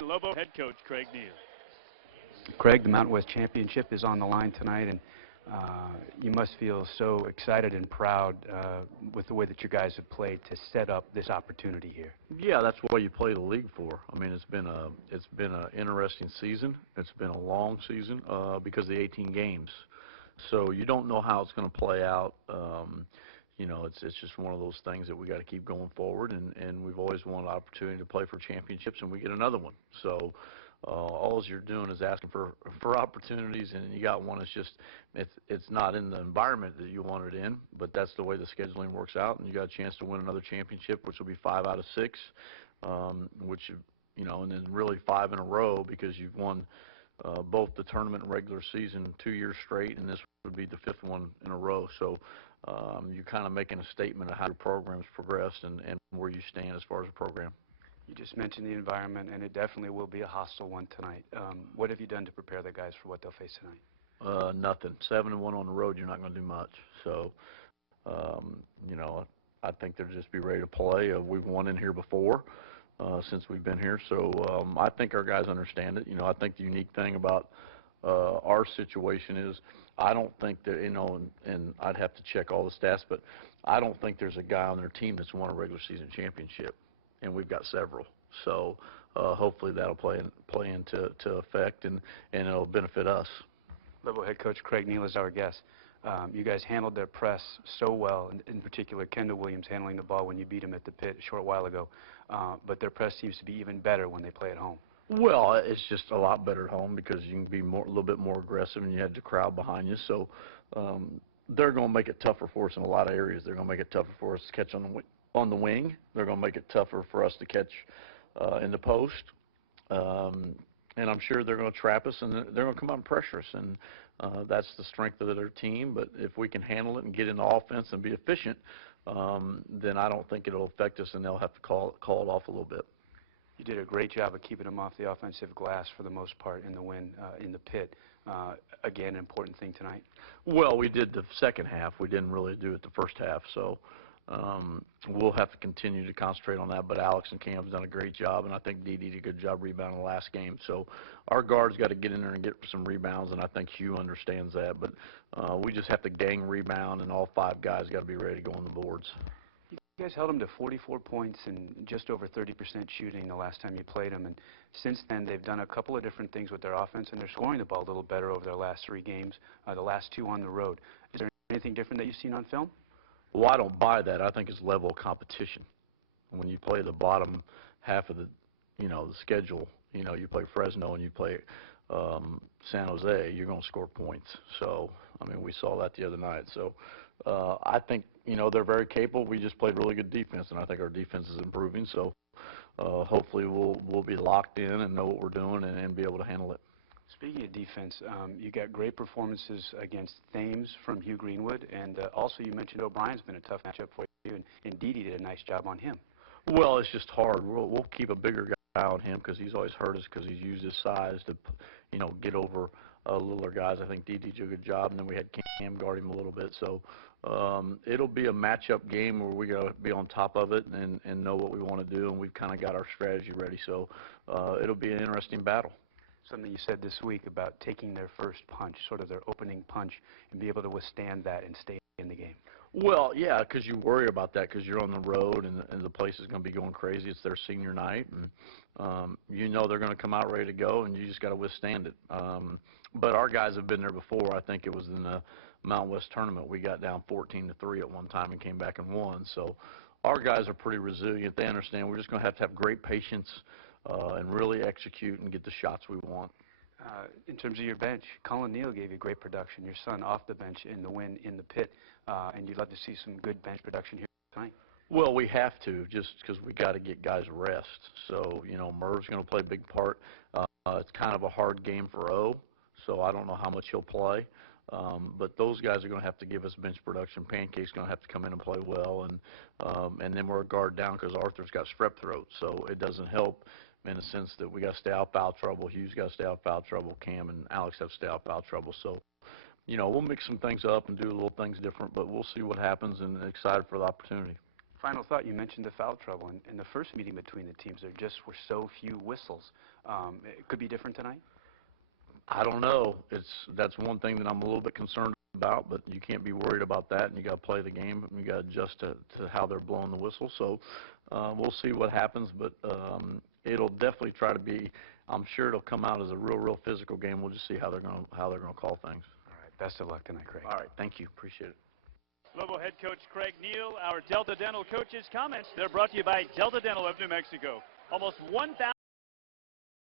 and Lobo head coach Craig Neal. Craig, the Mountain West Championship is on the line tonight, and you must feel so excited and proud with the way that you guys have played to set up this opportunity here. Yeah, that's what you play the league for. I mean, it's been a interesting season. It's been a long season because of the 18 games. So you don't know how it's going to play out. You know, it's just one of those things that we got to keep going forward, and we've always wanted an opportunity to play for championships, and we get another one. So all you're doing is asking for opportunities, and you got one. It's just it's not in the environment that you want it in, but that's the way the scheduling works out, and you got a chance to win another championship, which will be 5 out of 6, which, you know, and then really 5 in a row because you've won both the tournament and regular season 2 years straight, and this would be the 5th one in a row. So you're kind of making a statement of how your program's progressed and where you stand as far as the program. You just mentioned the environment, and it definitely will be a hostile one tonight. What have you done to prepare the guys for what they'll face tonight? Nothing. 7-1 on the road, you're not going to do much. So, you know, I think they'll just be ready to play. We've won in here before since we've been here, so I think our guys understand it. You know, I think the unique thing about our situation is I don't think that, you know, and I'd have to check all the stats, but I don't think there's a guy on their team that's won a regular season championship, and we've got several. So hopefully that'll play into effect, and it'll benefit us. Lobo head coach Craig Neal is our guest. You guys handled their press so well, in particular Kendall Williams handling the ball when you beat him at the pit a short while ago, but their press seems to be even better when they play at home. Well, it's just a lot better at home because you can be a little bit more aggressive, and you had the crowd behind you. So they're going to make it tougher for us in a lot of areas. They're going to make it tougher for us to catch on the wing. They're going to make it tougher for us to catch in the post. And I'm sure they're going to trap us, and they're going to come out and pressure us. And that's the strength of their team. But if we can handle it and get into offense and be efficient, then I don't think it'll affect us, and they'll have to call it off a little bit. You did a great job of keeping them off the offensive glass for the most part in the win in the pit. Again, an important thing tonight. Well, we did the second half. We didn't really do it the first half. So we'll have to continue to concentrate on that. But Alex and Cam's done a great job, and I think Dee did a good job rebounding the last game. So our guards got to get in there and get some rebounds, and I think Hugh understands that. But we just have to gang rebound, and all 5 guys got to be ready to go on the boards. You guys held them to 44 points and just over 30% shooting the last time you played them, and since then they've done a couple of different things with their offense, and they're scoring the ball a little better over their last 3 games, the last 2 on the road. Is there anything different that you've seen on film? Well, I don't buy that. I think it's level of competition. When you play the bottom half of the, you know, the schedule, you know, you play Fresno and you play San Jose, you're going to score points. So, I mean, we saw that the other night. So, I think, you know, they're very capable. We just played really good defense, and I think our defense is improving. So, hopefully we'll be locked in and know what we're doing and be able to handle it. Speaking of defense, you got great performances against Thames from Hugh Greenwood, and also you mentioned O'Brien's been a tough matchup for you, and Dee did a nice job on him. Well, it's just hard. We'll keep a bigger guy on him because he's always hurt us because he's used his size to, you know, get over littler guys. I think Dee did a good job, and then we had Cam guard him a little bit. So it'll be a matchup game where we got to be on top of it and know what we want to do, and we've kind of got our strategy ready. So it'll be an interesting battle. Something you said this week about taking their first punch, sort of their opening punch, and be able to withstand that and stay in the game. Well, yeah, because you worry about that because you're on the road and the place is going to be going crazy. It's their senior night, and you know they're going to come out ready to go, and you just got to withstand it. But our guys have been there before. I think it was in the Mountain West tournament. We got down 14-3 at one time and came back and won. So our guys are pretty resilient. They understand we're just going to have great patience and really execute and get the shots we want. In terms of your bench, Colin Neal gave you great production. Your son off the bench in the win in the pit, and you'd love to see some good bench production here tonight. Well, we have to just because we got to get guys rest. So, you know, Merv's going to play a big part. It's kind of a hard game for O, so I don't know how much he'll play. But those guys are going to have to give us bench production. Pancake's going to have to come in and play well, and then we're a guard down because Arthur's got strep throat, so it doesn't help in the sense that we got to stay out of foul trouble. Hugh's got to stay out of foul trouble. Cam and Alex have to stay out of foul trouble. So, you know, we'll mix some things up and do little things different, but we'll see what happens and excited for the opportunity. Final thought, you mentioned the foul trouble. In the first meeting between the teams, there just were so few whistles. It could be different tonight? I don't know. That's one thing that I'm a little bit concerned about, but you can't be worried about that, and you got to play the game, and you got to adjust to how they're blowing the whistle. So we'll see what happens, but it'll definitely try to be. I'm sure it'll come out as a real physical game. We'll just see how they're going to call things. All right. Best of luck tonight, Craig. All right. Thank you. Appreciate it. Lobo head coach Craig Neal, our Delta Dental coaches' comments. They're brought to you by Delta Dental of New Mexico. Almost 1,000